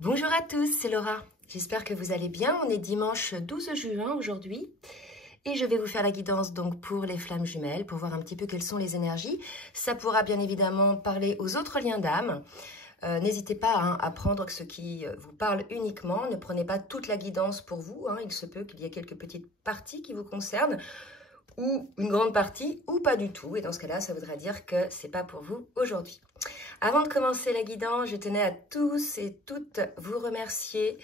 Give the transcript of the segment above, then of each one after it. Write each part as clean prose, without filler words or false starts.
Bonjour à tous, c'est Laura. J'espère que vous allez bien. On est dimanche 12 juin aujourd'hui et je vais vous faire la guidance donc pour les flammes jumelles, pour voir un petit peu quelles sont les énergies. Ça pourra bien évidemment parler aux autres liens d'âme. N'hésitez pas à prendre ce qui vous parle uniquement. Ne prenez pas toute la guidance pour vous. Il se peut qu'il y ait quelques petites parties qui vous concernent, ou une grande partie, ou pas du tout. Et dans ce cas-là, ça voudrait dire que c'est pas pour vous aujourd'hui. Avant de commencer la guidance, je tenais à tous et toutes vous remercier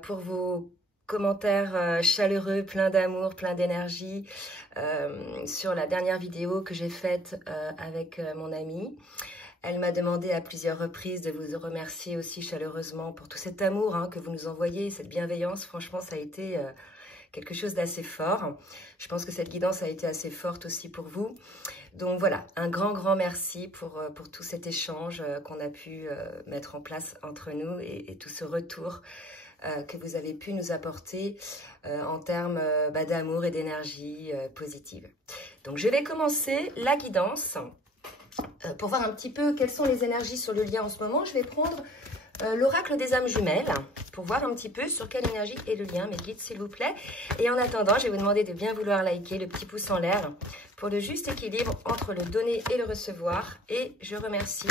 pour vos commentaires chaleureux, pleins d'amour, pleins d'énergie sur la dernière vidéo que j'ai faite avec mon amie. Elle m'a demandé à plusieurs reprises de vous remercier aussi chaleureusement pour tout cet amour que vous nous envoyez, cette bienveillance. Franchement, ça a été quelque chose d'assez fort. Je pense que cette guidance a été assez forte aussi pour vous. Donc voilà, un grand merci pour tout cet échange qu'on a pu mettre en place entre nous et tout ce retour que vous avez pu nous apporter en termes d'amour et d'énergie positive. Donc je vais commencer la guidance pour voir un petit peu quelles sont les énergies sur le lien en ce moment. Je vais prendre l'oracle des âmes jumelles pour voir un petit peu sur quelle énergie est le lien, mes guides s'il vous plaît. Et en attendant, je vais vous demander de bien vouloir liker, le petit pouce en l'air pour le juste équilibre entre le donner et le recevoir. Et je remercie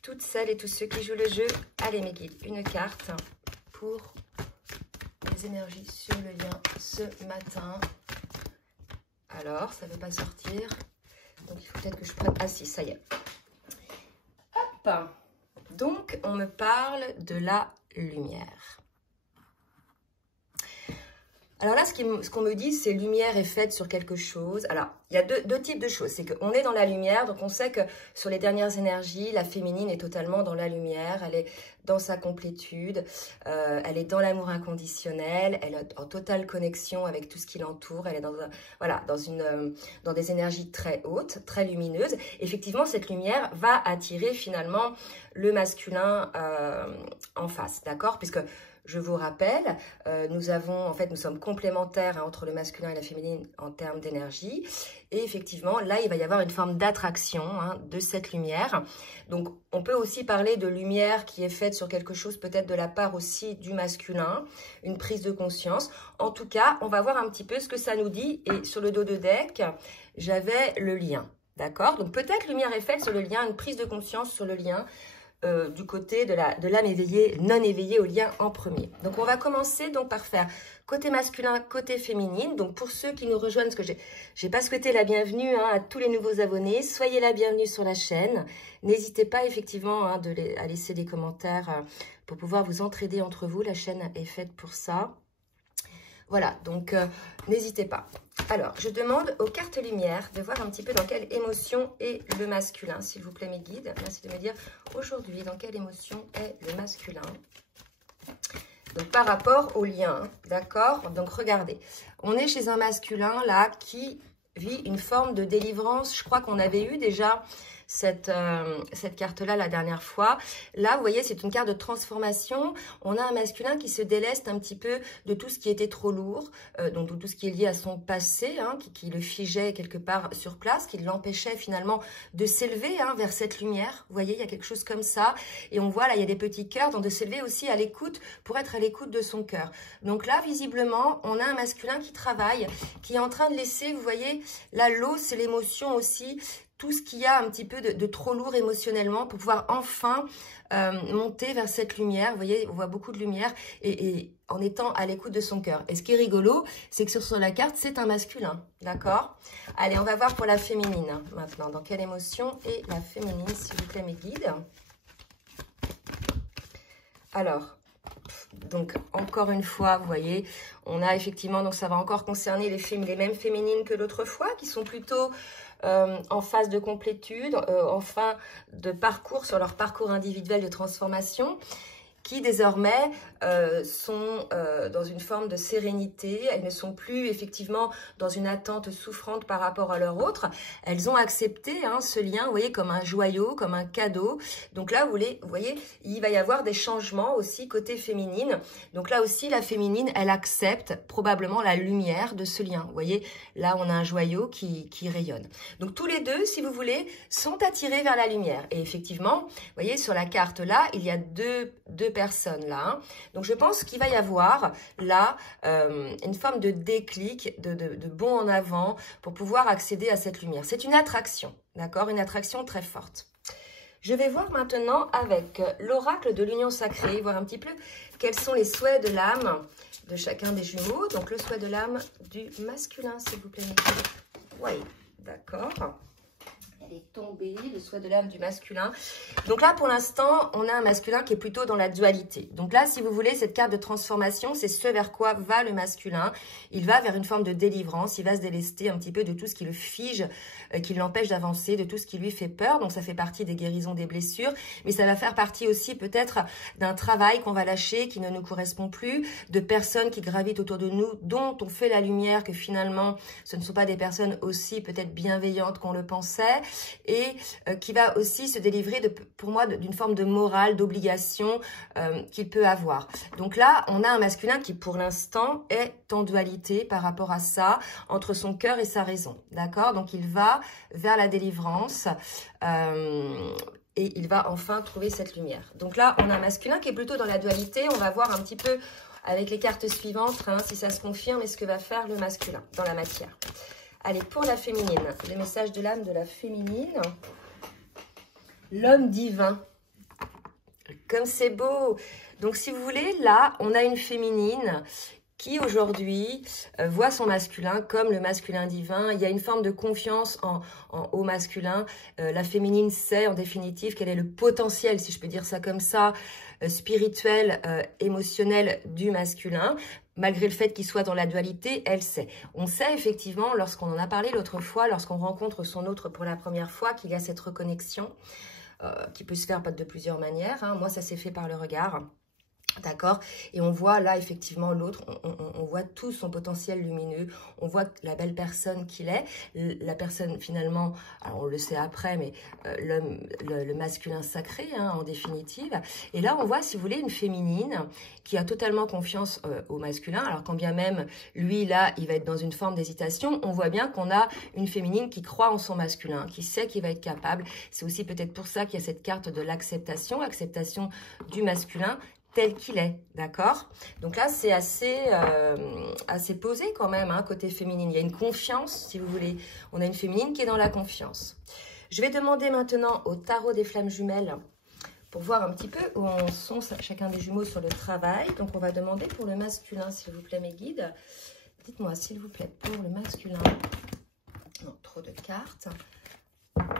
toutes celles et tous ceux qui jouent le jeu. Allez mes guides, une carte pour les énergies sur le lien ce matin. Alors, ça ne veut pas sortir. Donc il faut peut-être que je prenne... Ah si, ça y est. Hop! Donc, on me parle de la lumière. Alors là, ce qu'on me dit, c'est lumière est faite sur quelque chose. Alors, il y a deux types de choses. C'est qu'on est dans la lumière, donc on sait que sur les dernières énergies, la féminine est totalement dans la lumière. Elle est dans sa complétude, elle est dans l'amour inconditionnel, elle est en totale connexion avec tout ce qui l'entoure. Elle est dans des énergies très hautes, très lumineuses. Effectivement, cette lumière va attirer finalement le masculin en face, d'accord? Puisque je vous rappelle, nous sommes complémentaires entre le masculin et la féminine en termes d'énergie. Et effectivement, là, il va y avoir une forme d'attraction de cette lumière. Donc, on peut aussi parler de lumière qui est faite sur quelque chose peut-être de la part aussi du masculin, une prise de conscience. En tout cas, on va voir un petit peu ce que ça nous dit. Et sur le dos de deck, j'avais le lien, d'accord? Donc, peut-être lumière est faite sur le lien, une prise de conscience sur le lien. Du côté de l'âme éveillée, non éveillée au lien en premier. Donc, on va commencer donc par faire côté masculin, côté féminine. Donc, pour ceux qui nous rejoignent, parce que j'ai pas souhaité la bienvenue à tous les nouveaux abonnés, soyez la bienvenue sur la chaîne. N'hésitez pas effectivement à laisser des commentaires pour pouvoir vous entraider entre vous. La chaîne est faite pour ça. Voilà, donc n'hésitez pas. Alors, je demande aux cartes lumière de voir un petit peu dans quelle émotion est le masculin, s'il vous plaît mes guides. Merci de me dire aujourd'hui dans quelle émotion est le masculin. Donc, par rapport au lien, d'accord? Donc, regardez, on est chez un masculin là qui vit une forme de délivrance. Je crois qu'on avait eu déjà cette carte-là la dernière fois. Là, vous voyez, c'est une carte de transformation. On a un masculin qui se déleste un petit peu de tout ce qui était trop lourd, donc de tout ce qui est lié à son passé, qui le figeait quelque part sur place, qui l'empêchait finalement de s'élever vers cette lumière. Vous voyez, il y a quelque chose comme ça. Et on voit là, il y a des petits cœurs, donc de s'élever aussi à l'écoute, pour être à l'écoute de son cœur. Donc là, visiblement, on a un masculin qui travaille, qui est en train de laisser, vous voyez, là, l'eau, c'est l'émotion aussi, tout ce qu'il y a un petit peu de trop lourd émotionnellement pour pouvoir enfin monter vers cette lumière. Vous voyez, on voit beaucoup de lumière et en étant à l'écoute de son cœur. Et ce qui est rigolo, c'est que sur la carte, c'est un masculin. D'accord? Allez, on va voir pour la féminine maintenant. Dans quelle émotion est la féminine, s'il vous plaît, mes guides? Alors, donc encore une fois, vous voyez, on a effectivement, donc ça va encore concerner les mêmes féminines que l'autre fois, qui sont plutôt en phase de complétude, en fin de parcours, sur leur parcours individuel de transformation, qui désormais sont dans une forme de sérénité. Elles ne sont plus effectivement dans une attente souffrante par rapport à leur autre. Elles ont accepté ce lien, vous voyez, comme un joyau, comme un cadeau. Donc là, vous voyez, il va y avoir des changements aussi côté féminine. Donc là aussi, la féminine, elle accepte probablement la lumière de ce lien. Vous voyez, là, on a un joyau qui rayonne. Donc tous les deux, si vous voulez, sont attirés vers la lumière. Et effectivement, vous voyez, sur la carte là, il y a deux personnes là. Hein. Donc je pense qu'il va y avoir là une forme de déclic, de bond en avant pour pouvoir accéder à cette lumière. C'est une attraction, d'accord? Une attraction très forte. Je vais voir maintenant avec l'oracle de l'union sacrée, voir un petit peu quels sont les souhaits de l'âme de chacun des jumeaux. Donc le souhait de l'âme du masculin, s'il vous plaît. Oui, d'accord. Elle est tombée, le souhait de l'âme du masculin. Donc là, pour l'instant, on a un masculin qui est plutôt dans la dualité. Donc là, si vous voulez, cette carte de transformation, c'est ce vers quoi va le masculin. Il va vers une forme de délivrance, il va se délester un petit peu de tout ce qui le fige, qui l'empêche d'avancer, de tout ce qui lui fait peur. Donc ça fait partie des guérisons des blessures, mais ça va faire partie aussi peut-être d'un travail qu'on va lâcher, qui ne nous correspond plus, de personnes qui gravitent autour de nous, dont on fait la lumière que finalement, ce ne sont pas des personnes aussi peut-être bienveillantes qu'on le pensait, et qui va aussi se délivrer, pour moi, d'une forme de morale, d'obligation qu'il peut avoir. Donc là, on a un masculin qui, pour l'instant, est en dualité par rapport à ça, entre son cœur et sa raison. D'accord? Donc, il va vers la délivrance et il va enfin trouver cette lumière. Donc là, on a un masculin qui est plutôt dans la dualité. On va voir un petit peu avec les cartes suivantes, hein, si ça se confirme et ce que va faire le masculin dans la matière. Allez, pour la féminine, le message de l'âme de la féminine. L'homme divin. Comme c'est beau. Donc, si vous voulez, là, on a une féminine qui, aujourd'hui, voit son masculin comme le masculin divin. Il y a une forme de confiance au masculin. La féminine sait, en définitive, quel est le potentiel, si je peux dire ça comme ça, spirituel, émotionnel du masculin. Malgré le fait qu'il soit dans la dualité, elle sait. On sait effectivement, lorsqu'on en a parlé l'autre fois, lorsqu'on rencontre son autre pour la première fois, qu'il y a cette reconnexion qui peut se faire de plusieurs manières. Hein. Moi, ça s'est fait par le regard. D'accord? Et on voit là, effectivement, l'autre, on voit tout son potentiel lumineux, on voit la belle personne qu'il est, la personne finalement, alors on le sait après, mais le masculin sacré, hein, en définitive. Et là, on voit, si vous voulez, une féminine qui a totalement confiance au masculin, alors quand bien même, lui, là, il va être dans une forme d'hésitation, on voit bien qu'on a une féminine qui croit en son masculin, qui sait qu'il va être capable. C'est aussi peut-être pour ça qu'il y a cette carte de l'acceptation, acceptation du masculin, tel qu'il est, d'accord? Donc là, c'est assez posé quand même, hein, côté féminine. Il y a une confiance, si vous voulez. On a une féminine qui est dans la confiance. Je vais demander maintenant au tarot des flammes jumelles pour voir un petit peu où en sont chacun des jumeaux sur le travail. Donc, on va demander pour le masculin, s'il vous plaît, mes guides. Dites-moi, s'il vous plaît, pour le masculin. Non, trop de cartes.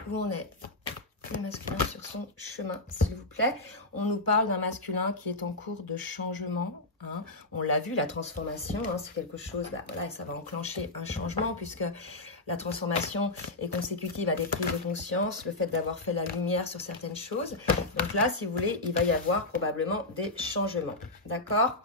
Où on est le masculin sur son chemin, s'il vous plaît. On nous parle d'un masculin qui est en cours de changement. Hein. On l'a vu, la transformation, hein, c'est quelque chose, bah, voilà, ça va enclencher un changement puisque la transformation est consécutive à des prises de conscience, le fait d'avoir fait la lumière sur certaines choses. Donc là, si vous voulez, il va y avoir probablement des changements. D'accord?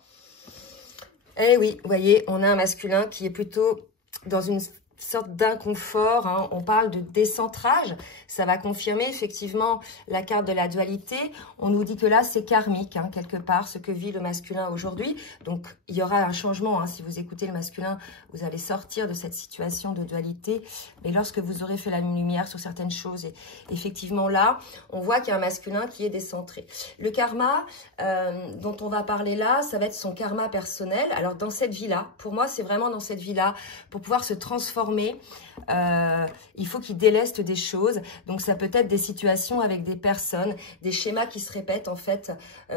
Eh oui, vous voyez, on a un masculin qui est plutôt dans une sorte d'inconfort, hein. On parle de décentrage, ça va confirmer effectivement la carte de la dualité. On nous dit que là c'est karmique, hein, quelque part, ce que vit le masculin aujourd'hui. Donc il y aura un changement, hein. Si vous écoutez le masculin, vous allez sortir de cette situation de dualité, mais lorsque vous aurez fait la lumière sur certaines choses, et effectivement là, on voit qu'il y a un masculin qui est décentré. Le karma dont on va parler là, ça va être son karma personnel. Alors dans cette vie-là, pour moi c'est vraiment dans cette vie-là, pour pouvoir se transformer, il faut qu'il déleste des choses. Donc ça peut être des situations avec des personnes, des schémas qui se répètent en fait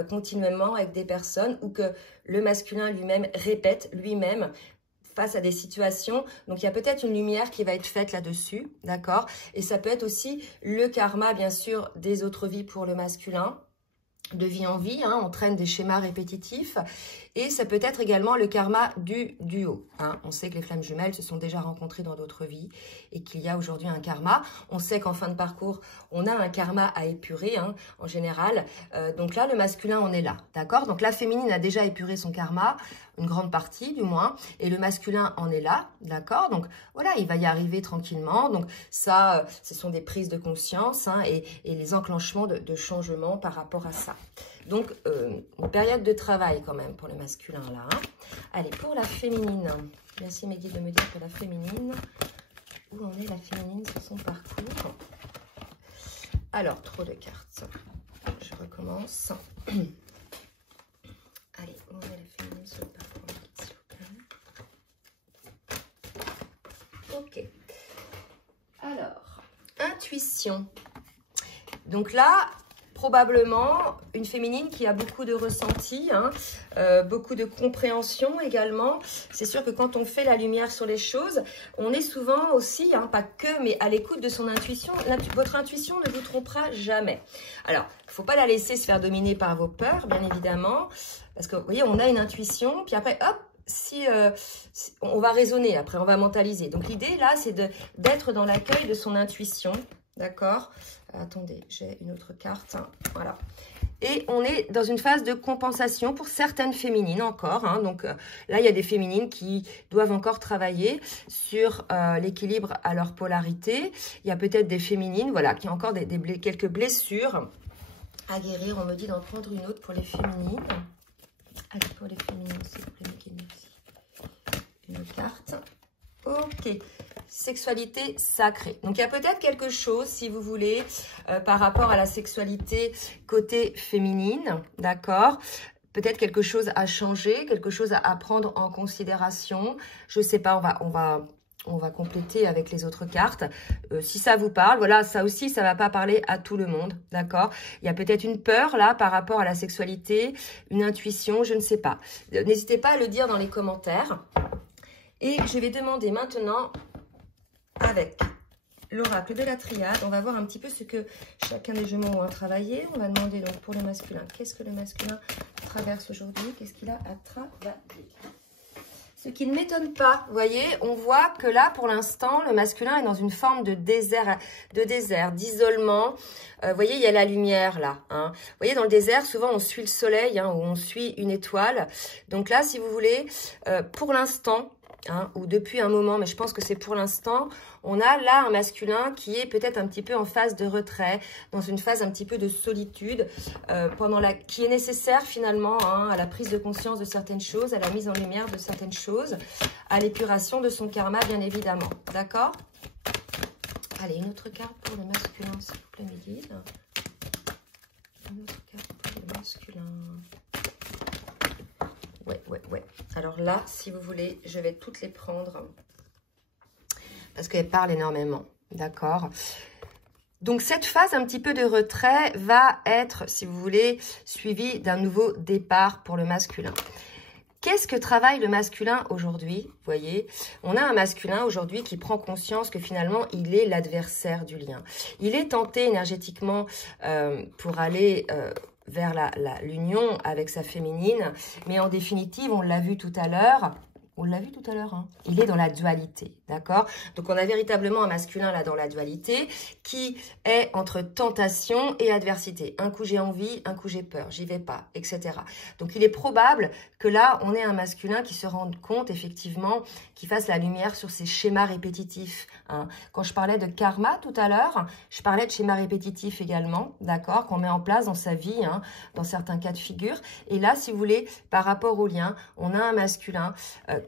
continuellement avec des personnes, ou que le masculin lui-même répète lui-même face à des situations. Donc il y a peut-être une lumière qui va être faite là-dessus, d'accord? Et ça peut être aussi le karma bien sûr des autres vies pour le masculin. De vie en vie, hein, on traîne des schémas répétitifs, et ça peut être également le karma du duo. Hein. On sait que les flammes jumelles se sont déjà rencontrées dans d'autres vies et qu'il y a aujourd'hui un karma. On sait qu'en fin de parcours, on a un karma à épurer, hein, en général. Donc là, le masculin, on est là, d'accord? Donc la féminine a déjà épuré son karma, une grande partie du moins, et le masculin en est là, d'accord? Donc voilà, il va y arriver tranquillement. Donc ça, ce sont des prises de conscience, hein, et les enclenchements de changement par rapport à ça. Donc, une période de travail quand même pour le masculin là. Hein. Allez, pour la féminine, merci mes guides de me dire pour la féminine, où en est la féminine sur son parcours. Alors, trop de cartes. Je recommence. intuition. Donc là, probablement une féminine qui a beaucoup de ressenti, hein, beaucoup de compréhension également. C'est sûr que quand on fait la lumière sur les choses, on est souvent aussi, hein, pas que, mais à l'écoute de son intuition. Votre intuition ne vous trompera jamais. Alors, il ne faut pas la laisser se faire dominer par vos peurs, bien évidemment, parce que vous voyez, on a une intuition, puis après, hop, si on va raisonner, après on va mentaliser. Donc l'idée là, c'est d'être dans l'accueil de son intuition, d'accord? Attendez, j'ai une autre carte, hein, voilà. Et on est dans une phase de compensation pour certaines féminines encore, hein. Donc là, il y a des féminines qui doivent encore travailler sur l'équilibre à leur polarité. Il y a peut-être des féminines, voilà, qui ont encore quelques blessures à guérir. On me dit d'en prendre une autre pour les féminines. Allez, pour les féminines, s'il vous plaît, une carte. Ok. Sexualité sacrée. Donc, il y a peut-être quelque chose, si vous voulez, par rapport à la sexualité côté féminine, d'accord? Peut-être quelque chose à changer, quelque chose à prendre en considération. Je sais pas, on va compléter avec les autres cartes. Si ça vous parle, voilà, ça aussi, ça va pas parler à tout le monde, d'accord? Il y a peut-être une peur, là, par rapport à la sexualité, une intuition, je ne sais pas. N'hésitez pas à le dire dans les commentaires. Et je vais demander maintenant, avec l'oracle de la triade, on va voir un petit peu ce que chacun des Gémeaux ont travaillé. On va demander donc pour le masculin, qu'est-ce que le masculin traverse aujourd'hui? Qu'est-ce qu'il a à travailler? Ce qui ne m'étonne pas, vous voyez, on voit que là, pour l'instant, le masculin est dans une forme de désert, d'isolement. Vous voyez, il y a la lumière là. Hein. Vous voyez, dans le désert, souvent, on suit le soleil, hein, ou on suit une étoile. Donc là, si vous voulez, pour l'instant, hein, ou depuis un moment, mais je pense que c'est pour l'instant, on a là un masculin qui est peut-être un petit peu en phase de retrait, dans une phase un petit peu de solitude, qui est nécessaire finalement, hein, à la prise de conscience de certaines choses, à la mise en lumière de certaines choses, à l'épuration de son karma, bien évidemment. D'accord? Allez, une autre carte pour le masculin, s'il vous plaît, mes guides. Une autre carte pour le masculin. Ouais. Alors là, si vous voulez, je vais toutes les prendre parce qu'elles parlent énormément, d'accord? Donc, cette phase un petit peu de retrait va être, si vous voulez, suivie d'un nouveau départ pour le masculin. Qu'est-ce que travaille le masculin aujourd'hui? Vous voyez, on a un masculin aujourd'hui qui prend conscience que finalement, il est l'adversaire du lien. Il est tenté énergétiquement pour aller... vers l'union avec sa féminine. Mais en définitive, on l'a vu tout à l'heure, hein, il est dans la dualité, d'accord? Donc, on a véritablement un masculin là dans la dualité qui est entre tentation et adversité. Un coup, j'ai envie, un coup, j'ai peur, j'y vais pas, etc. Donc, il est probable que là, on ait un masculin qui se rende compte, effectivement, qui fasse la lumière sur ces schémas répétitifs. Hein. Quand je parlais de karma tout à l'heure, je parlais de schémas répétitifs également, d'accord? Qu'on met en place dans sa vie, hein, dans certains cas de figure. Et là, si vous voulez, par rapport au lien, on a un masculin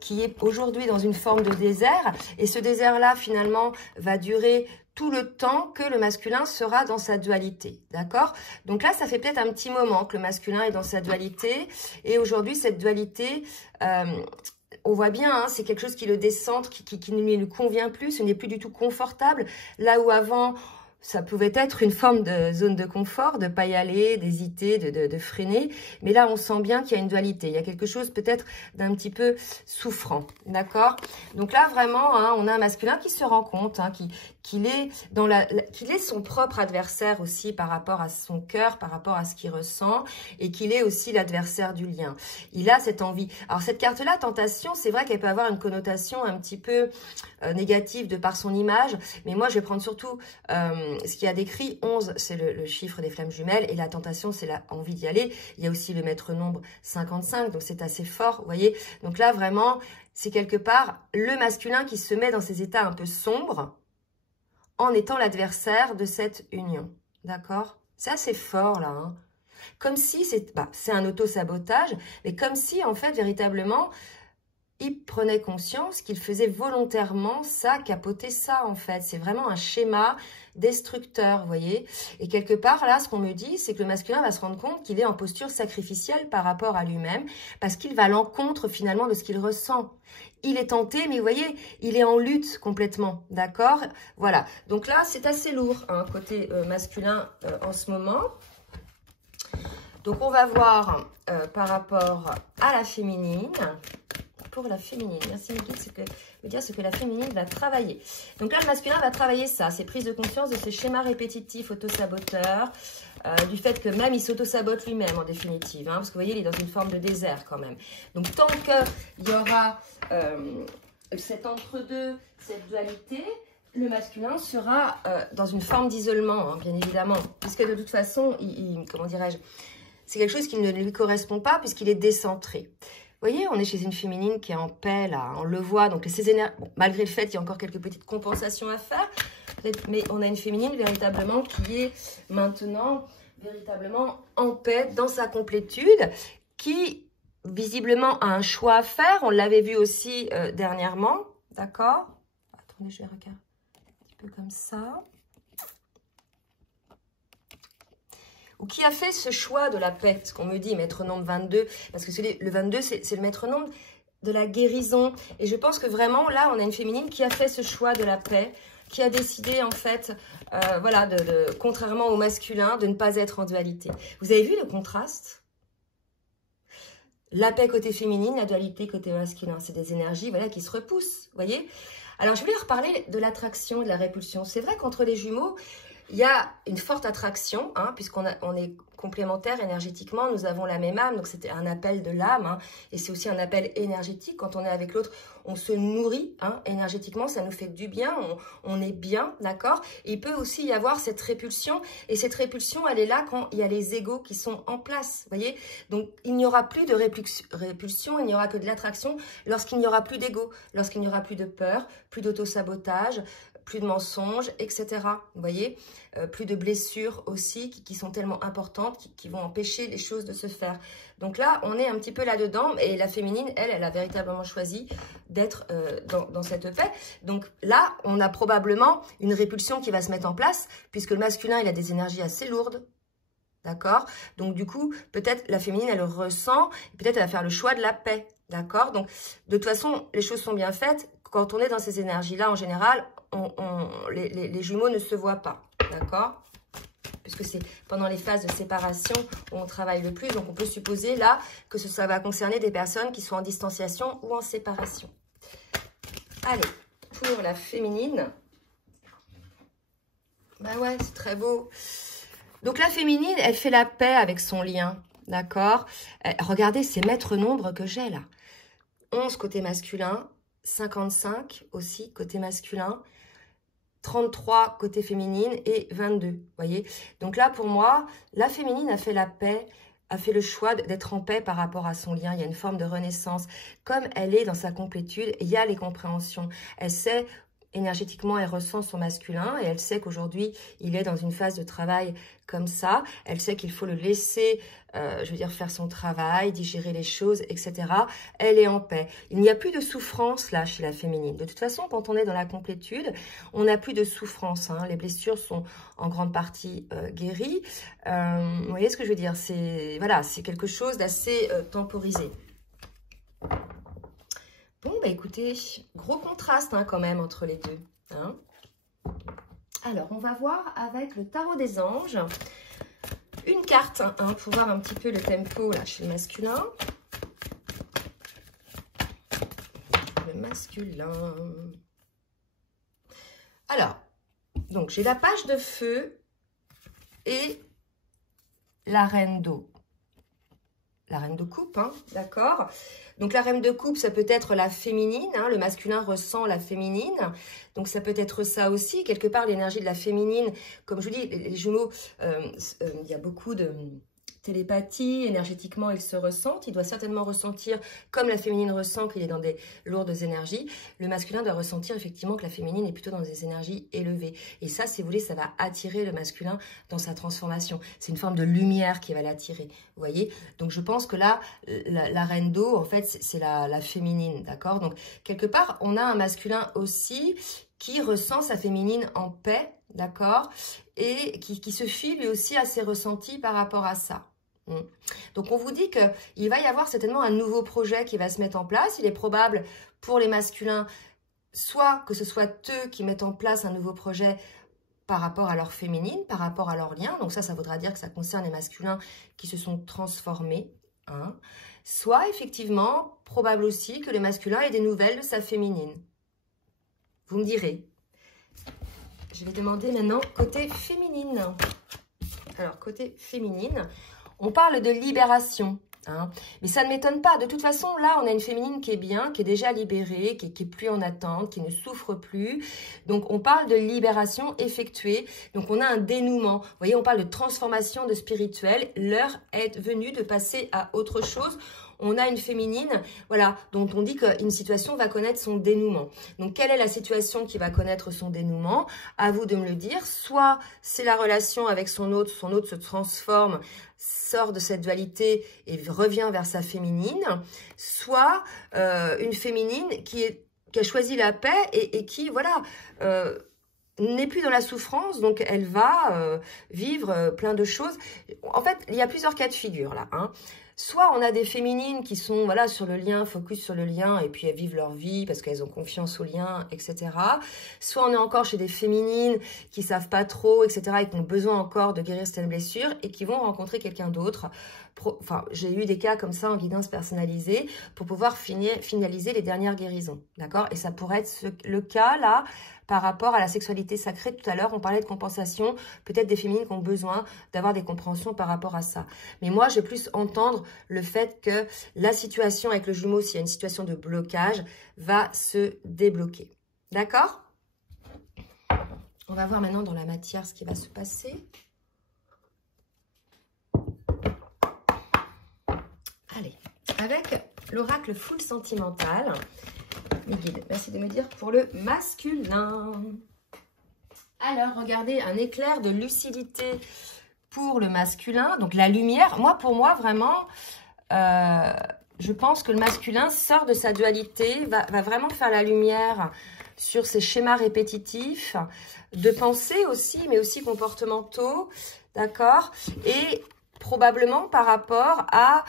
qui est aujourd'hui dans une forme de désert. Et ce désert-là, finalement, va durer tout le temps que le masculin sera dans sa dualité, d'accord? Donc là, ça fait peut-être un petit moment que le masculin est dans sa dualité. Et aujourd'hui, cette dualité... on voit bien, hein, c'est quelque chose qui le décentre, qui ne lui convient plus, ce n'est plus du tout confortable. Là où avant, ça pouvait être une forme de zone de confort, de ne pas y aller, d'hésiter, de freiner. Mais là, on sent bien qu'il y a une dualité. Il y a quelque chose peut-être d'un petit peu souffrant, d'accord? Donc là, vraiment, hein, on a un masculin qui se rend compte, hein, qu'il est son propre adversaire aussi par rapport à son cœur, par rapport à ce qu'il ressent, et qu'il est aussi l'adversaire du lien. Il a cette envie. Alors, cette carte-là, tentation, c'est vrai qu'elle peut avoir une connotation un petit peu négative de par son image, mais moi, je vais prendre surtout ce qu'il y a décrit. 11, c'est le chiffre des flammes jumelles, et la tentation, c'est la envie d'y aller. Il y a aussi le maître nombre 55, donc c'est assez fort, vous voyez. Donc là, vraiment, c'est quelque part le masculin qui se met dans ces états un peu sombres, en étant l'adversaire de cette union, d'accord? C'est assez fort, là, hein. Comme si, c'est un auto-sabotage, mais comme si, en fait, véritablement, il prenait conscience qu'il faisait volontairement ça, capoter ça en fait. C'est vraiment un schéma destructeur, vous voyez. Et quelque part, là, ce qu'on me dit, c'est que le masculin va se rendre compte qu'il est en posture sacrificielle par rapport à lui-même, parce qu'il va à l'encontre finalement de ce qu'il ressent. Il est tenté, mais vous voyez, il est en lutte complètement, d'accord? Voilà, donc là, c'est assez lourd, hein, côté masculin en ce moment. Donc, on va voir par rapport à la féminine. Pour la féminine, merci Miguel, me dire ce que la féminine va travailler. Donc là, le masculin va travailler ça, ses prises de conscience de ces schémas répétitifs autosaboteurs, du fait que même il s'auto-sabote lui-même en définitive, hein, parce que vous voyez, il est dans une forme de désert quand même. Donc tant qu'il y aura cet entre-deux, cette dualité, le masculin sera dans une forme d'isolement, hein, bien évidemment, puisque de toute façon, comment dirais-je, c'est quelque chose qui ne lui correspond pas puisqu'il est décentré. Vous voyez, on est chez une féminine qui est en paix, là, on le voit. Donc, ces énergies, bon, malgré le fait qu'il y a encore quelques petites compensations à faire, mais on a une féminine véritablement qui est maintenant véritablement en paix, dans sa complétude, qui visiblement a un choix à faire. On l'avait vu aussi dernièrement, d'accord? Attendez, je vais regarder un petit peu comme ça. Ou qui a fait ce choix de la paix, ce qu'on me dit, maître nombre 22, parce que le 22, c'est le maître nombre de la guérison. Et je pense que vraiment, là, on a une féminine qui a fait ce choix de la paix, qui a décidé, en fait, voilà, contrairement au masculin, de ne pas être en dualité. Vous avez vu le contraste? La paix côté féminine, la dualité côté masculin. C'est des énergies, voilà, qui se repoussent, vous voyez? Alors, je voulais reparler de l'attraction, de la répulsion. C'est vrai qu'entre les jumeaux, il y a une forte attraction, hein, puisqu'on est complémentaires énergétiquement, nous avons la même âme, donc c'était un appel de l'âme, hein, et c'est aussi un appel énergétique. Quand on est avec l'autre, on se nourrit, hein, énergétiquement, ça nous fait du bien, on est bien, d'accord? Il peut aussi y avoir cette répulsion, et cette répulsion, elle est là quand il y a les égos qui sont en place, vous voyez? Donc, il n'y aura plus de répulsion, il n'y aura que de l'attraction lorsqu'il n'y aura plus d'ego, lorsqu'il n'y aura plus de peur, plus d'auto-sabotage, plus de mensonges, etc. Vous voyez, plus de blessures aussi qui sont tellement importantes, qui vont empêcher les choses de se faire. Donc là, on est un petit peu là-dedans, et la féminine, elle a véritablement choisi d'être dans cette paix. Donc là, on a probablement une répulsion qui va se mettre en place, puisque le masculin, il a des énergies assez lourdes. D'accord? Donc du coup, peut-être la féminine, elle le ressent, peut-être elle va faire le choix de la paix. D'accord? Donc, de toute façon, les choses sont bien faites. Quand on est dans ces énergies-là, en général, les jumeaux ne se voient pas, d'accord? Puisque c'est pendant les phases de séparation où on travaille le plus. Donc, on peut supposer là que ça va concerner des personnes qui sont en distanciation ou en séparation. Allez, pour la féminine. Bah ouais, c'est très beau. Donc, la féminine, elle fait la paix avec son lien, d'accord? Regardez ces maîtres nombres que j'ai là. 11 côté masculin, 55 aussi côté masculin, 33 côté féminine et 22, vous voyez. Donc là, pour moi, la féminine a fait la paix, a fait le choix d'être en paix par rapport à son lien. Il y a une forme de renaissance. Comme elle est dans sa complétude, il y a les compréhensions. Elle sait, énergétiquement, elle ressent son masculin et elle sait qu'aujourd'hui, il est dans une phase de travail comme ça. Elle sait qu'il faut le laisser, je veux dire, faire son travail, digérer les choses, etc. Elle est en paix. Il n'y a plus de souffrance là chez la féminine. De toute façon, quand on est dans la complétude, on n'a plus de souffrance, hein. Les blessures sont en grande partie guéries. Vous voyez ce que je veux dire? C'est voilà, c'est quelque chose d'assez temporisé. Bon, bah écoutez, gros contraste hein, quand même entre les deux. Hein. Alors, on va voir avec le tarot des anges une carte hein, pour voir un petit peu le tempo là, chez le masculin. Le masculin. Alors, donc j'ai la page de feu et la reine d'eau. La reine de coupe, hein, d'accord? Donc, la reine de coupe, ça peut être la féminine. Hein, le masculin ressent la féminine. Donc, ça peut être ça aussi. Quelque part, l'énergie de la féminine, comme je vous dis, les jumeaux, il y a beaucoup de... télépathie, énergétiquement, ils se ressentent. Il doit certainement ressentir, comme la féminine ressent qu'il est dans des lourdes énergies, le masculin doit ressentir effectivement que la féminine est plutôt dans des énergies élevées. Et ça, si vous voulez, ça va attirer le masculin dans sa transformation. C'est une forme de lumière qui va l'attirer, vous voyez. Donc, je pense que là, la reine d'eau, en fait, c'est la féminine, d'accord. Donc, quelque part, on a un masculin aussi qui ressent sa féminine en paix, d'accord, et qui se fie lui aussi à ses ressentis par rapport à ça. Donc, on vous dit qu'il va y avoir certainement un nouveau projet qui va se mettre en place. Il est probable pour les masculins, soit que ce soit eux qui mettent en place un nouveau projet par rapport à leur féminine, par rapport à leur lien. Donc, ça voudra dire que ça concerne les masculins qui se sont transformés. Hein. Soit, effectivement, probable aussi que le masculin ait des nouvelles de sa féminine. Vous me direz. Je vais demander maintenant côté féminine. Alors, côté féminine, on parle de libération. Hein. Mais ça ne m'étonne pas. De toute façon, là, on a une féminine qui est bien, qui est déjà libérée, qui est plus en attente, qui ne souffre plus. Donc, on parle de libération effectuée. Donc, on a un dénouement. Vous voyez, on parle de transformation de spirituel. L'heure est venue de passer à autre chose. On a une féminine, voilà, dont on dit qu'une situation va connaître son dénouement. Donc, quelle est la situation qui va connaître son dénouement? À vous de me le dire. Soit c'est la relation avec son autre se transforme, sort de cette dualité et revient vers sa féminine. Soit une féminine qui a choisi la paix et qui, voilà, n'est plus dans la souffrance, donc elle va vivre plein de choses. En fait, il y a plusieurs cas de figure là, hein. Soit on a des féminines qui sont voilà sur le lien, focus sur le lien, et puis elles vivent leur vie parce qu'elles ont confiance au lien, etc. Soit on est encore chez des féminines qui savent pas trop, etc. et qui ont besoin encore de guérir certaines blessures et qui vont rencontrer quelqu'un d'autre. Enfin, j'ai eu des cas comme ça en guidance personnalisée pour pouvoir finaliser les dernières guérisons, d'accord? Et ça pourrait être le cas là par rapport à la sexualité sacrée. Tout à l'heure, on parlait de compensation, peut-être des féminines qui ont besoin d'avoir des compréhensions par rapport à ça. Mais moi, je vais plus entendre le fait que la situation avec le jumeau, s'il y a une situation de blocage, va se débloquer. D'accord? On va voir maintenant dans la matière ce qui va se passer. Allez, avec l'oracle full sentimental, mes guides, merci de me dire pour le masculin. Alors, regardez, un éclair de lucidité pour le masculin. Donc, la lumière, pour moi, vraiment, je pense que le masculin sort de sa dualité, va vraiment faire la lumière sur ses schémas répétitifs, de pensée aussi, mais aussi comportementaux, d'accord? Et probablement par rapport à...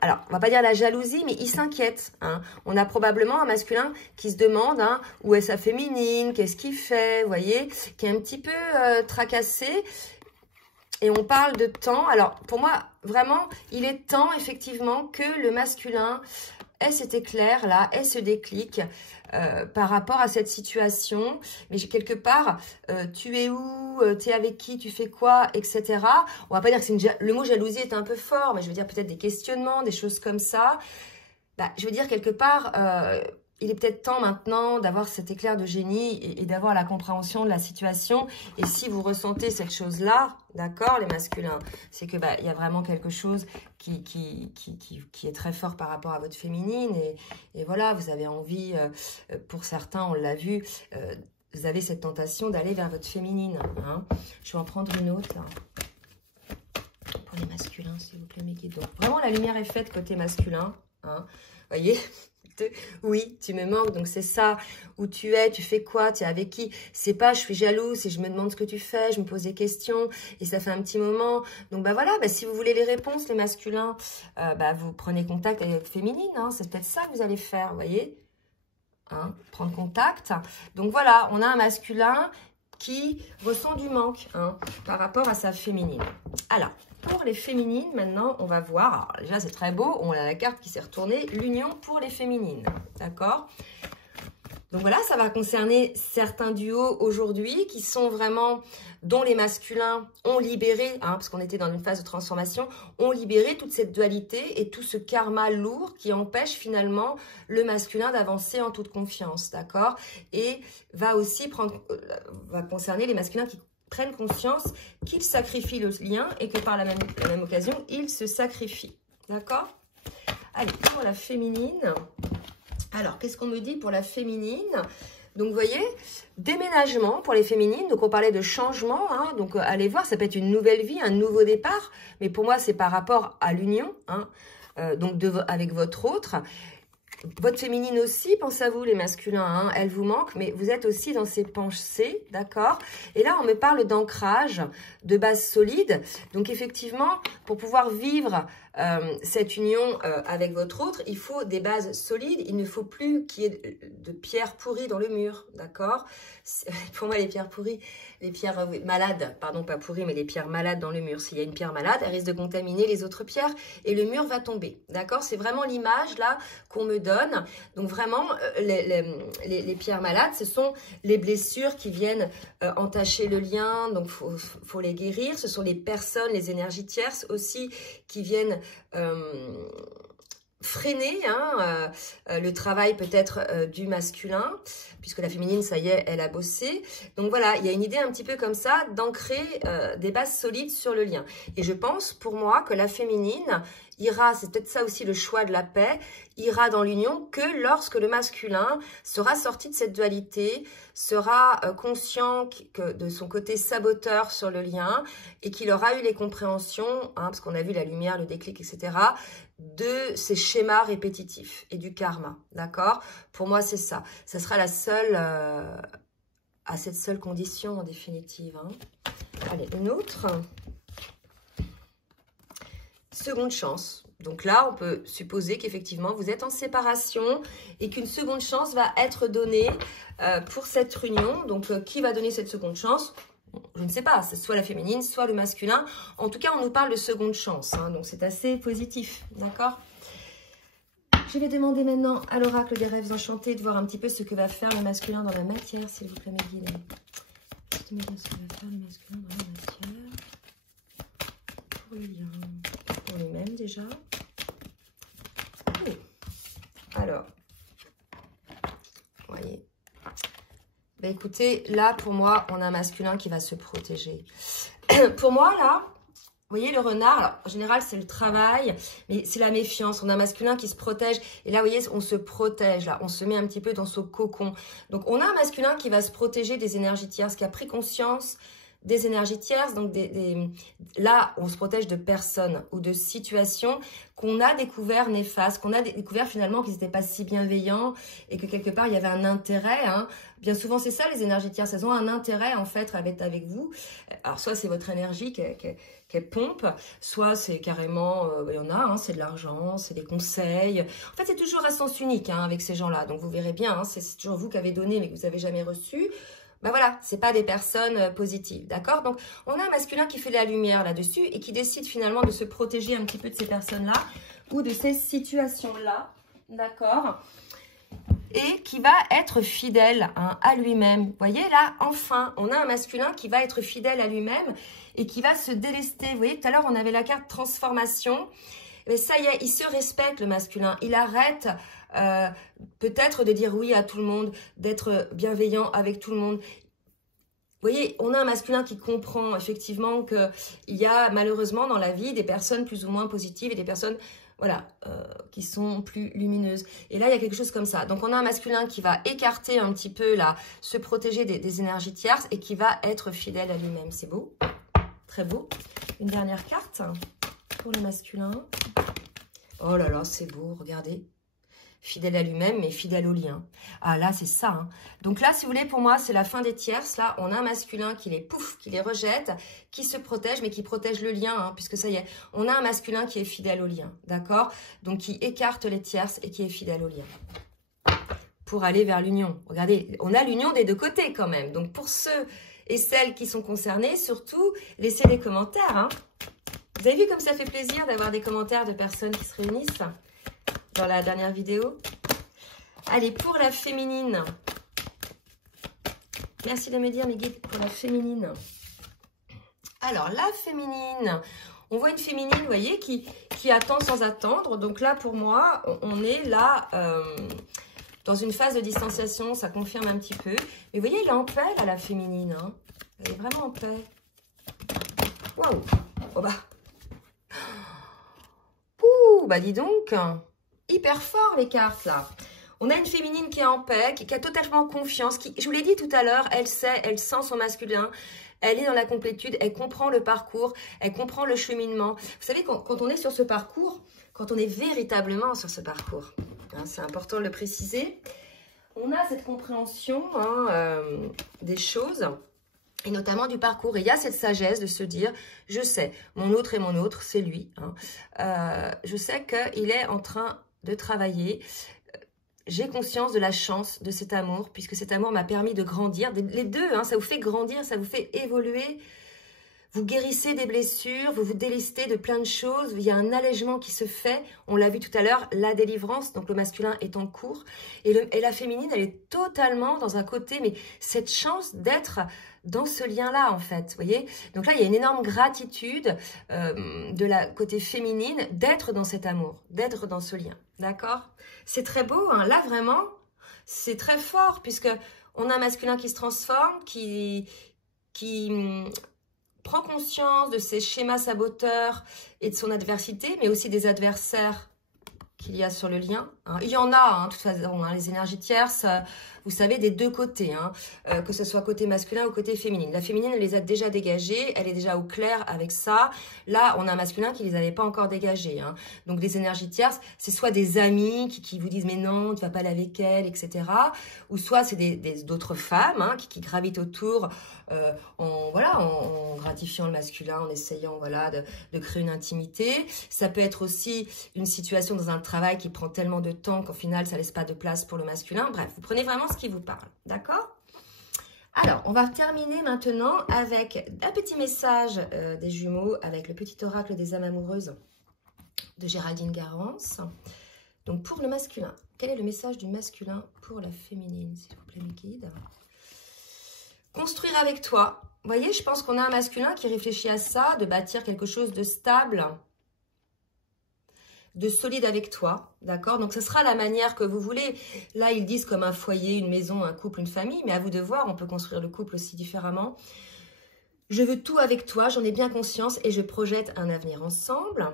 Alors, on va pas dire la jalousie, mais il s'inquiète. Hein. On a probablement un masculin qui se demande où est sa féminine, qu'est-ce qu'il fait, vous voyez, qui est un petit peu tracassé. Et on parle de temps. Alors, pour moi, vraiment, il est temps, effectivement, que le masculin ait cet éclair-là, ait ce déclic par rapport à cette situation. Mais quelque part, tu es où, tu es avec qui, tu fais quoi, etc. On va pas dire que le mot jalousie est un peu fort, mais je veux dire peut-être des questionnements, des choses comme ça. Bah, je veux dire, quelque part, il est peut-être temps maintenant d'avoir cet éclair de génie et d'avoir la compréhension de la situation. Et si vous ressentez cette chose-là, d'accord, les masculins, c'est que il y a vraiment quelque chose qui est très fort par rapport à votre féminine. Et voilà, vous avez envie, pour certains, on l'a vu, vous avez cette tentation d'aller vers votre féminine. Hein. Je vais en prendre une autre, là. Pour les masculins, s'il vous plaît, mes guides. Donc, vraiment, la lumière est faite côté masculin. Hein. Voyez, oui, tu me manques, donc c'est ça. Où tu es, tu fais quoi, tu es avec qui? C'est pas je suis jalouse et je me demande ce que tu fais, je me pose des questions et ça fait un petit moment. Donc voilà, si vous voulez les réponses, les masculins, vous prenez contact avec votre féminine. Hein, c'est peut-être ça que vous allez faire, vous voyez, hein, prendre contact. Donc voilà, on a un masculin qui ressent du manque par rapport à sa féminine. Alors, pour les féminines, maintenant, on va voir. Alors, déjà, c'est très beau. On a la carte qui s'est retournée. L'union pour les féminines. D'accord? Donc voilà, ça va concerner certains duos aujourd'hui qui sont vraiment, dont les masculins ont libéré, parce qu'on était dans une phase de transformation, ont libéré toute cette dualité et tout ce karma lourd qui empêche finalement le masculin d'avancer en toute confiance, d'accord? Et va aussi va concerner les masculins qui prennent conscience qu'ils sacrifient le lien et que par la même occasion, ils se sacrifient. D'accord? Allez, pour la féminine. Alors, qu'est-ce qu'on me dit pour la féminine? Donc, vous voyez, déménagement pour les féminines. Donc, on parlait de changement. Hein, donc, allez voir, ça peut être une nouvelle vie, un nouveau départ. Mais pour moi, c'est par rapport à l'union. Hein, donc, avec votre autre. Votre féminine aussi, pensez à vous les masculins, hein, elle vous manque, mais vous êtes aussi dans ces pensées, d'accord? Et là, on me parle d'ancrage, de base solide. Donc, effectivement, pour pouvoir vivre cette union avec votre autre, il faut des bases solides. Il ne faut plus qu'il y ait de pierres pourries dans le mur, d'accord? Pour moi, les pierres pourries, les pierres malades, pardon, pas pourries, mais les pierres malades dans le mur. S'il y a une pierre malade, elle risque de contaminer les autres pierres et le mur va tomber, d'accord? C'est vraiment l'image, là, qu'on me donne. Donc, vraiment, les pierres malades, ce sont les blessures qui viennent entacher le lien, donc faut les guérir. Ce sont les personnes, les énergies tierces aussi qui viennent freiner hein, le travail peut-être du masculin, puisque la féminine, ça y est, elle a bossé. Donc voilà, il y a une idée un petit peu comme ça d'ancrer des bases solides sur le lien. Et je pense, pour moi, que la féminine ira, c'est peut-être ça aussi le choix de la paix, ira dans l'union que lorsque le masculin sera sorti de cette dualité, sera conscient de son côté saboteur sur le lien et qu'il aura eu les compréhensions, hein, parce qu'on a vu la lumière, le déclic, etc., de ces schémas répétitifs et du karma, d'accord? Pour moi, c'est ça. Ça sera la seule, à cette seule condition en définitive. Hein. Allez, une autre. Seconde chance. Donc là, on peut supposer qu'effectivement, vous êtes en séparation et qu'une seconde chance va être donnée pour cette union. Donc, qui va donner cette seconde chance? Je ne sais pas, c'est soit la féminine, soit le masculin. En tout cas, on nous parle de seconde chance. Hein, donc, c'est assez positif. D'accord? Je vais demander maintenant à l'oracle des rêves enchantés de voir un petit peu ce que va faire le masculin dans la matière, s'il vous plaît, mes guides. Juste me dire ce que va faire le masculin dans la matière. Pour le lien. Pour lui-même, déjà. Oui. Alors, voyez. Ben écoutez, là, pour moi, on a un masculin qui va se protéger. Pour moi, là, vous voyez, le renard, alors, en général, c'est le travail, mais c'est la méfiance. On a un masculin qui se protège. Et là, vous voyez, on se protège, là. On se met un petit peu dans son cocon. Donc, on a un masculin qui va se protéger des énergies tierces, qui a pris conscience des énergies tierces. Donc, là, on se protège de personnes ou de situations qu'on a découvert néfastes, qu'on a découvert finalement qu'ils n'étaient pas si bienveillants et que quelque part, il y avait un intérêt. Hein. Bien souvent, c'est ça, les énergies tierces. Elles ont un intérêt, en fait, avec vous. Alors, soit c'est votre énergie qu'elle pompe, soit c'est carrément, il y en a, hein, c'est de l'argent, c'est des conseils. En fait, c'est toujours à sens unique hein, avec ces gens-là. Donc, vous verrez bien, hein, c'est toujours vous qui avez donné, mais que vous n'avez jamais reçu. Ben voilà, c'est pas des personnes positives, d'accord? Donc, on a un masculin qui fait de la lumière là-dessus et qui décide finalement de se protéger un petit peu de ces personnes-là ou de ces situations-là, d'accord? Et qui va être fidèle hein, à lui-même. Vous voyez, là, enfin, on a un masculin qui va être fidèle à lui-même et qui va se délester. Vous voyez, tout à l'heure, on avait la carte transformation. Mais ça y est, il se respecte, le masculin. Il arrête peut-être de dire oui à tout le monde, d'être bienveillant avec tout le monde. Vous voyez, on a un masculin qui comprend effectivement qu'il y a malheureusement dans la vie des personnes plus ou moins positives et des personnes voilà, qui sont plus lumineuses. Et là, il y a quelque chose comme ça. Donc, on a un masculin qui va écarter un petit peu, là, se protéger des énergies tierces et qui va être fidèle à lui-même. C'est beau, très beau. Une dernière carte pour le masculin. Oh là là, c'est beau, regardez. Fidèle à lui-même, mais fidèle au lien. Ah là, c'est ça. Hein. Donc là, si vous voulez, pour moi, c'est la fin des tierces. Là, on a un masculin qui les pouf, qui les rejette, qui se protège, mais qui protège le lien, hein, puisque ça y est, on a un masculin qui est fidèle au lien, d'accord? Donc, qui écarte les tierces et qui est fidèle au lien. Pour aller vers l'union. Regardez, on a l'union des deux côtés quand même. Donc, pour ceux et celles qui sont concernés, surtout, laissez des commentaires. Hein. Vous avez vu comme ça fait plaisir d'avoir des commentaires de personnes qui se réunissent dans la dernière vidéo. Allez, pour la féminine. Merci de me dire, mes guides, pour la féminine. Alors, la féminine. On voit une féminine, vous voyez, qui attend sans attendre. Donc là, pour moi, on est là dans une phase de distanciation. Ça confirme un petit peu. Mais vous voyez, il en pèle à la féminine. Hein. Elle est vraiment en paix. Waouh. Oh bah. Ouh, bah dis donc. Hyper fort les cartes là. On a une féminine qui est en paix, qui a totalement confiance. Qui, je vous l'ai dit tout à l'heure, elle sait, elle sent son masculin. Elle est dans la complétude, elle comprend le parcours, elle comprend le cheminement. Vous savez, quand on est sur ce parcours, quand on est véritablement sur ce parcours, hein, c'est important de le préciser, on a cette compréhension des choses, et notamment du parcours. Et il y a cette sagesse de se dire, je sais, mon autre est mon autre, c'est lui. Hein. Je sais qu'il est en train de travailler. J'ai conscience de la chance de cet amour, puisque cet amour m'a permis de grandir. Les deux, hein, ça vous fait grandir, ça vous fait évoluer. Vous guérissez des blessures, vous vous délestez de plein de choses. Il y a un allègement qui se fait. On l'a vu tout à l'heure, la délivrance, donc le masculin est en cours. Et la féminine, elle est totalement dans un côté, mais cette chance d'être dans ce lien-là, en fait. Vous voyez? Donc là, il y a une énorme gratitude de la côté féminine d'être dans cet amour, d'être dans ce lien. D'accord? C'est très beau, hein. Là, vraiment, c'est très fort, puisque on a un masculin qui se transforme, qui prend conscience de ses schémas saboteurs et de son adversité, mais aussi des adversaires qu'il y a sur le lien. Hein. Il y en a, hein, de toute façon, hein, les énergies tierces, vous savez, des deux côtés, hein, que ce soit côté masculin ou côté féminine. La féminine, elle les a déjà dégagées, elle est déjà au clair avec ça. Là, on a un masculin qui les avait pas encore dégagées. Hein. Donc, les énergies tierces, c'est soit des amis qui vous disent « mais non, tu vas pas aller avec elle », etc. Ou soit c'est d'autres femmes hein, qui gravitent autour en gratifiant le masculin, en essayant voilà, de créer une intimité. Ça peut être aussi une situation dans un travail qui prend tellement de temps qu'au final, ça laisse pas de place pour le masculin. Bref, vous prenez vraiment ce qui vous parle, d'accord? Alors, on va terminer maintenant avec un petit message des Jumeaux, avec le petit oracle des âmes amoureuses de Géraldine Garance. Donc, pour le masculin, quel est le message du masculin pour la féminine, s'il vous plaît, mes guides? Construire avec toi. Vous voyez, je pense qu'on a un masculin qui réfléchit à ça, de bâtir quelque chose de stable, de solide avec toi, d'accord? Donc, ce sera la manière que vous voulez. Là, ils disent comme un foyer, une maison, un couple, une famille, mais à vous de voir, on peut construire le couple aussi différemment. Je veux tout avec toi, j'en ai bien conscience et je projette un avenir ensemble.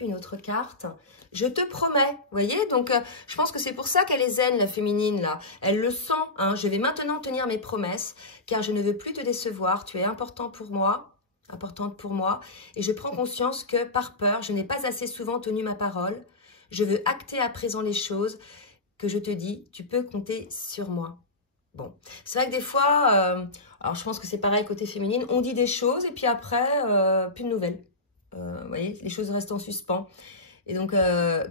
Une autre carte. Je te promets, vous voyez? Donc, je pense que c'est pour ça qu'elle est zen, la féminine, là. Elle le sent, hein. Je vais maintenant tenir mes promesses, car je ne veux plus te décevoir. Tu es important pour moi, importante pour moi. Et je prends conscience que, par peur, je n'ai pas assez souvent tenu ma parole. Je veux acter à présent les choses que je te dis. Tu peux compter sur moi. Bon, c'est vrai que des fois, alors je pense que c'est pareil côté féminine, on dit des choses et puis après, plus de nouvelles. Vous voyez, les choses restent en suspens. Et donc,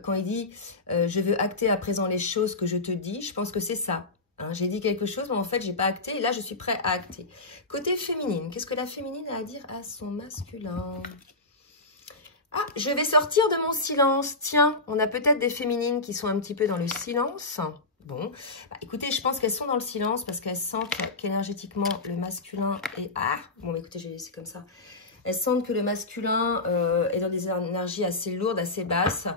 quand il dit « je veux acter à présent les choses que je te dis », je pense que c'est ça. Hein. J'ai dit quelque chose, mais en fait, je n'ai pas acté. Et là, je suis prêt à acter. Côté féminine, qu'est-ce que la féminine a à dire à son masculin? Ah, je vais sortir de mon silence. Tiens, on a peut-être des féminines qui sont un petit peu dans le silence. Bon, bah, écoutez, je pense qu'elles sont dans le silence parce qu'elles sentent qu'énergétiquement, le masculin est... Ah, bon, bah, écoutez, j'ai laissé comme ça. Elles sentent que le masculin est dans des énergies assez lourdes, assez basses.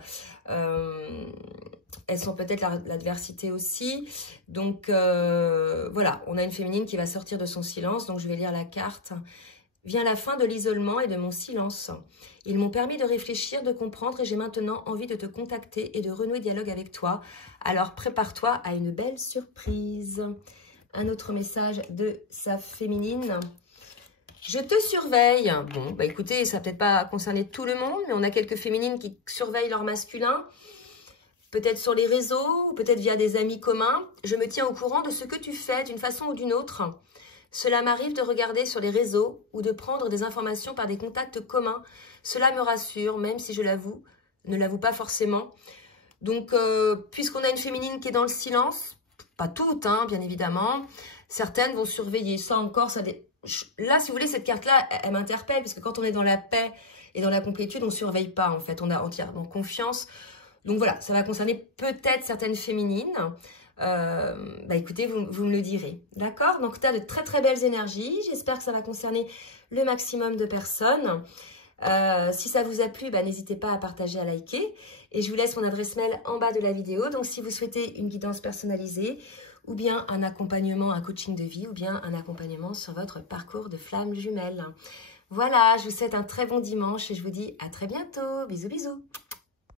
Elles sont peut-être l'adversité aussi. Donc, voilà, on a une féminine qui va sortir de son silence. Donc, je vais lire la carte. Vient la fin de l'isolement et de mon silence. Ils m'ont permis de réfléchir, de comprendre et j'ai maintenant envie de te contacter et de renouer dialogue avec toi. Alors, prépare-toi à une belle surprise. Un autre message de sa féminine. Je te surveille. Bon, bah écoutez, ça va peut-être pas concerner tout le monde, mais on a quelques féminines qui surveillent leur masculin. Peut-être sur les réseaux, ou peut-être via des amis communs. Je me tiens au courant de ce que tu fais d'une façon ou d'une autre. Cela m'arrive de regarder sur les réseaux ou de prendre des informations par des contacts communs. Cela me rassure, même si je l'avoue, ne l'avoue pas forcément. Donc, puisqu'on a une féminine qui est dans le silence, pas toutes, hein, bien évidemment, certaines vont surveiller. Ça encore, ça... Là, si vous voulez, cette carte-là, elle m'interpelle, parce que quand on est dans la paix et dans la complétude, on ne surveille pas, en fait. On a entièrement confiance. Donc voilà, ça va concerner peut-être certaines féminines. Bah écoutez, vous me le direz. D'accord? Donc, tu as de très très belles énergies. J'espère que ça va concerner le maximum de personnes. Si ça vous a plu, bah, n'hésitez pas à partager, à liker. Et je vous laisse mon adresse mail en bas de la vidéo. Donc, si vous souhaitez une guidance personnalisée ou bien un accompagnement, un coaching de vie, ou bien un accompagnement sur votre parcours de flamme jumelle. Voilà, je vous souhaite un très bon dimanche et je vous dis à très bientôt. Bisous, bisous.